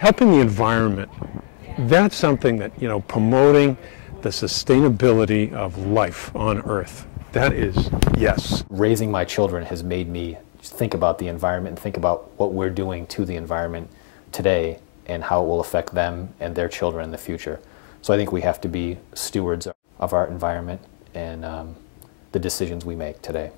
Helping the environment, that's something that, promoting the sustainability of life on Earth, that is, yes. Raising my children has made me think about the environment and think about what we're doing to the environment today and how it will affect them and their children in the future. So I think we have to be stewards of our environment and the decisions we make today.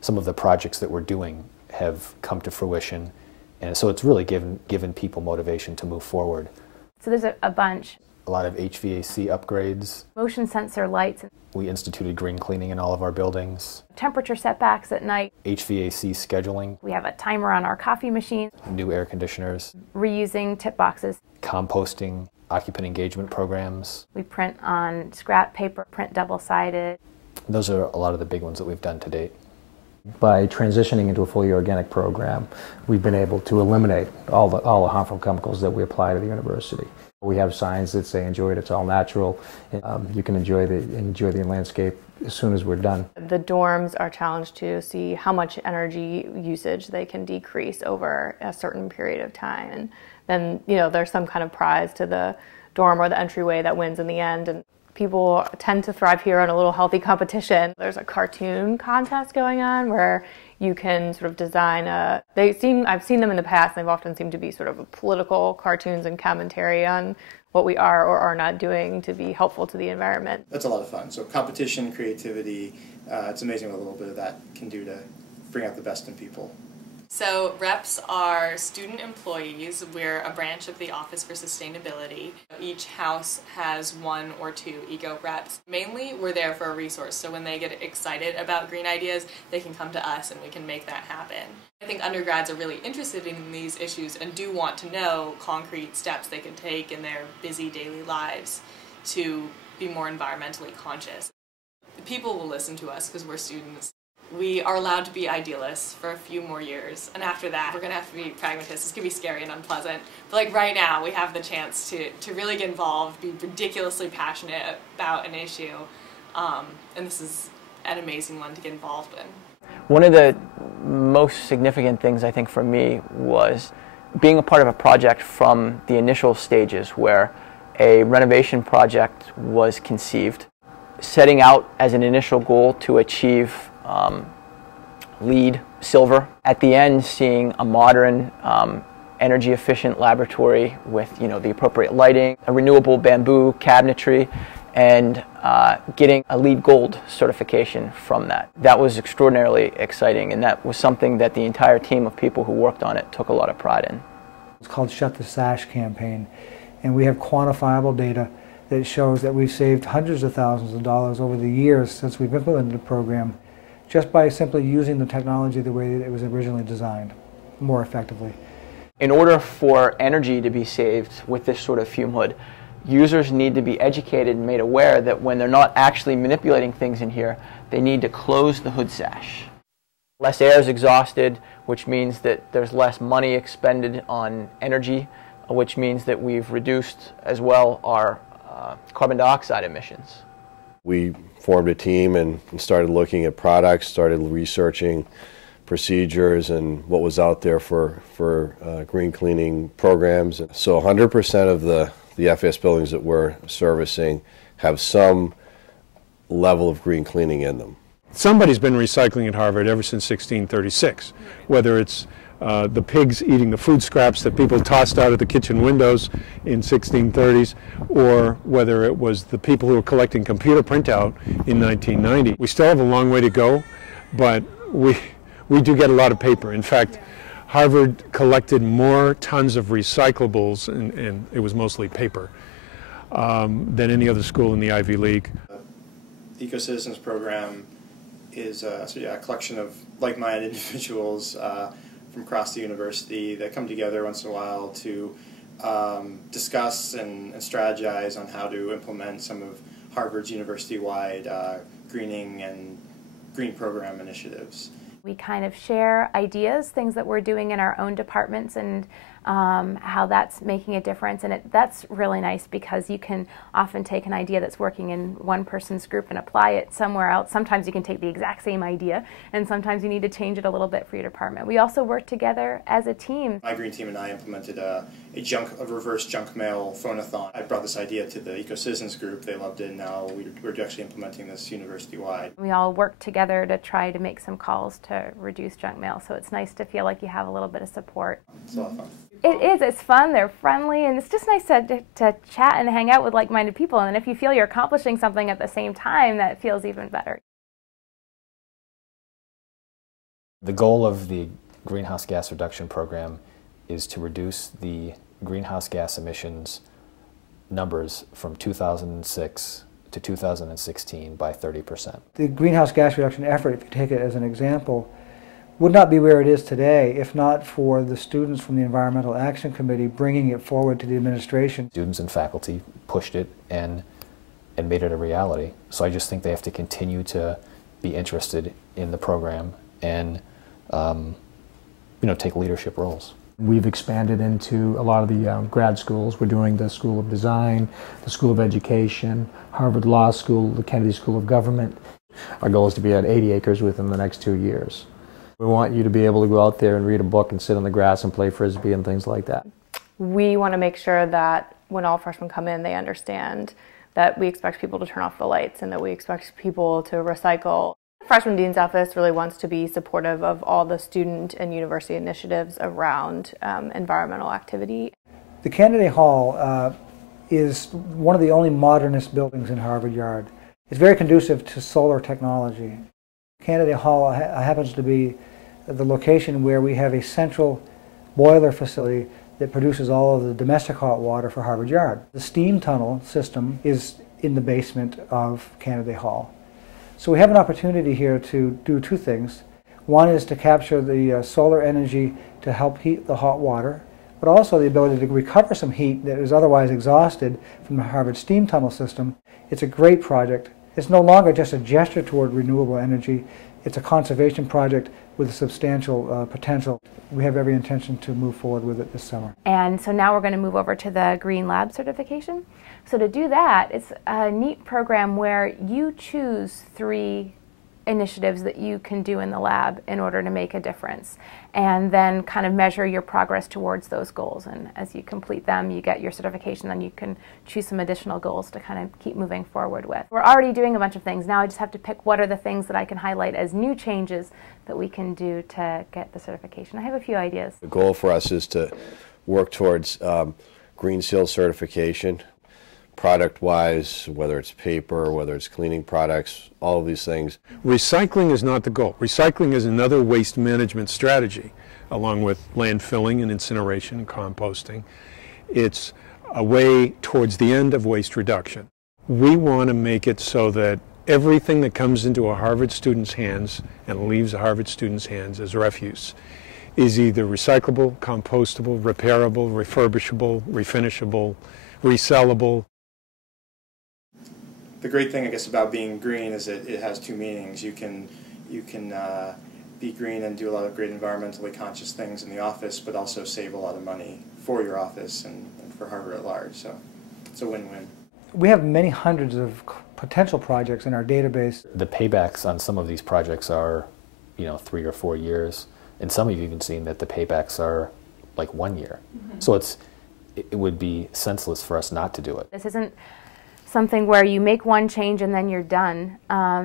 Some of the projects that we're doing have come to fruition, and so it's really given people motivation to move forward. So there's a bunch. A lot of HVAC upgrades. Motion sensor lights. We instituted green cleaning in all of our buildings. Temperature setbacks at night. HVAC scheduling. We have a timer on our coffee machine. New air conditioners. Reusing tip boxes. Composting, occupant engagement programs. We print on scrap paper, print double-sided. Those are a lot of the big ones that we've done to date. By transitioning into a fully organic program, we've been able to eliminate all the harmful chemicals that we apply to the university. We have signs that say "Enjoy it, it's all natural." You can enjoy the landscape as soon as we're done. The dorms are challenged to see how much energy usage they can decrease over a certain period of time, and then there's some kind of prize to the dorm or the entryway that wins in the end. And people tend to thrive here on a little healthy competition. There's a cartoon contest going on where you can sort of design I've seen them in the past, and they've often seemed to be sort of political cartoons and commentary on what we are or are not doing to be helpful to the environment. That's a lot of fun. So competition, creativity, it's amazing what a little bit of that can do to bring out the best in people. So reps are student employees. We're a branch of the Office for Sustainability. Each house has 1 or 2 eco reps. Mainly, we're there for a resource, so when they get excited about green ideas, they can come to us and we can make that happen. I think undergrads are really interested in these issues and do want to know concrete steps they can take in their busy daily lives to be more environmentally conscious. The people will listen to us because we're students. We are allowed to be idealists for a few more years, and after that we're going to have to be pragmatists. It's going to be scary and unpleasant, but like right now we have the chance to really get involved, be ridiculously passionate about an issue, and this is an amazing one to get involved in. One of the most significant things I think for me was being a part of a project from the initial stages where a renovation project was conceived, setting out as an initial goal to achieve LEED Silver. At the end, seeing a modern, energy-efficient laboratory with the appropriate lighting, a renewable bamboo cabinetry, and getting a LEED Gold certification from that. That was extraordinarily exciting, and that was something that the entire team of people who worked on it took a lot of pride in. It's called Shut the Sash campaign, and we have quantifiable data that shows that we've saved hundreds of thousands of dollars over the years since we've implemented the program, just by simply using the technology the way that it was originally designed, more effectively. In order for energy to be saved with this sort of fume hood, users need to be educated and made aware that when they're not actually manipulating things in here, they need to close the hood sash. Less air is exhausted, which means that there's less money expended on energy, which means that we've reduced as well our carbon dioxide emissions. We formed a team and started looking at products, started researching procedures and what was out there for green cleaning programs. So 100% of the FAS buildings that we're servicing have some level of green cleaning in them. Somebody's been recycling at Harvard ever since 1636, whether it's the pigs eating the food scraps that people tossed out of the kitchen windows in 1630s, or whether it was the people who were collecting computer printout in 1990. We still have a long way to go, but we do get a lot of paper. In fact, Harvard collected more tons of recyclables, and it was mostly paper, than any other school in the Ivy League. The Ecocitizens program is a collection of like-minded individuals from across the university that come together once in a while to discuss and strategize on how to implement some of Harvard's university-wide greening and green program initiatives. We kind of share ideas, things that we're doing in our own departments, and how that's making a difference. And that's really nice because you can often take an idea that's working in one person's group and apply it somewhere else. Sometimes you can take the exact same idea, and sometimes you need to change it a little bit for your department. We also work together as a team. My green team and I implemented a reverse junk mail phone-a-thon. I brought this idea to the Eco-Citizens group. They loved it, and now we're actually implementing this university-wide. We all work together to try to make some calls to reduce junk mail, so it's nice to feel like you have a little bit of support. It's a lot of fun. It is. It's fun. They're friendly, and it's just nice to chat and hang out with like-minded people. And if you feel you're accomplishing something at the same time, that feels even better. The goal of the greenhouse gas reduction program is to reduce the greenhouse gas emissions numbers from 2006 to 2016 by 30%. The greenhouse gas reduction effort, if you take it as an example, would not be where it is today if not for the students from the Environmental Action Committee bringing it forward to the administration. Students and faculty pushed it and made it a reality. So I just think they have to continue to be interested in the program and take leadership roles. We've expanded into a lot of the grad schools. We're doing the School of Design, the School of Education, Harvard Law School, the Kennedy School of Government. Our goal is to be at 80 acres within the next 2 years. We want you to be able to go out there and read a book and sit on the grass and play Frisbee and things like that. We want to make sure that when all freshmen come in, they understand that we expect people to turn off the lights and that we expect people to recycle. The Freshman Dean's Office really wants to be supportive of all the student and university initiatives around environmental activity. The Kennedy Hall is one of the only modernist buildings in Harvard Yard. It's very conducive to solar technology. Kennedy Hall happens to be the location where we have a central boiler facility that produces all of the domestic hot water for Harvard Yard. The steam tunnel system is in the basement of Kennedy Hall. So we have an opportunity here to do two things. One is to capture the solar energy to help heat the hot water, but also the ability to recover some heat that is otherwise exhausted from the Harvard steam tunnel system. It's a great project. It's no longer just a gesture toward renewable energy. It's a conservation project with substantial potential. We have every intention to move forward with it this summer. And so now we're going to move over to the Green Lab certification. So to do that, it's a neat program where you choose 3 initiatives that you can do in the lab in order to make a difference, and then kind of measure your progress towards those goals. And as you complete them, you get your certification, then you can choose some additional goals to kind of keep moving forward with. We're already doing a bunch of things. Now I just have to pick what are the things that I can highlight as new changes that we can do to get the certification. I have a few ideas. The goal for us is to work towards Green Seal certification. Product-wise, whether it's paper, whether it's cleaning products, all of these things. Recycling is not the goal. Recycling is another waste management strategy, along with landfilling and incineration and composting. It's a way towards the end of waste reduction. We want to make it so that everything that comes into a Harvard student's hands and leaves a Harvard student's hands as refuse is either recyclable, compostable, repairable, refurbishable, refinishable, resellable. The great thing, I guess, about being green is that it has 2 meanings. You can be green and do a lot of great environmentally conscious things in the office, but also save a lot of money for your office and for Harvard at large. So it's a win-win. We have many hundreds of potential projects in our database. The paybacks on some of these projects are, 3 or 4 years, and some of you have even seen that the paybacks are like 1 year. Mm-hmm. So it would be senseless for us not to do it. This isn't something where you make one change and then you're done.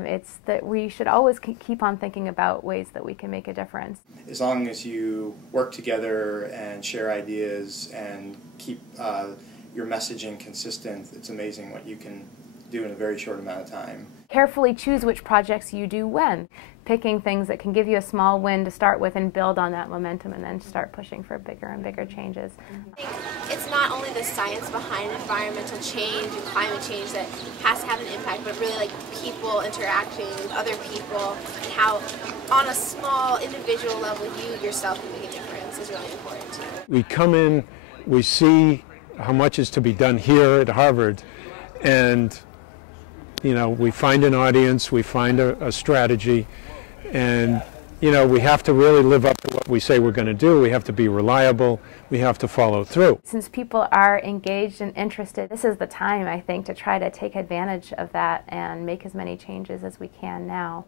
It's that we should always keep on thinking about ways that we can make a difference. As long as you work together and share ideas and keep your messaging consistent, it's amazing what you can do in a very short amount of time. Carefully choose which projects you do when, picking things that can give you a small win to start with and build on that momentum and then start pushing for bigger and bigger changes. I think it's not only the science behind environmental change and climate change that has to have an impact, but really people interacting with other people and how on a small individual level you yourself can make a difference is really important. We come in, we see how much is to be done here at Harvard, and we find an audience, we find a strategy, and you know, we have to really live up to what we say we're going to do. We have to be reliable. We have to follow through. Since people are engaged and interested, this is the time, I think, to try to take advantage of that and make as many changes as we can now.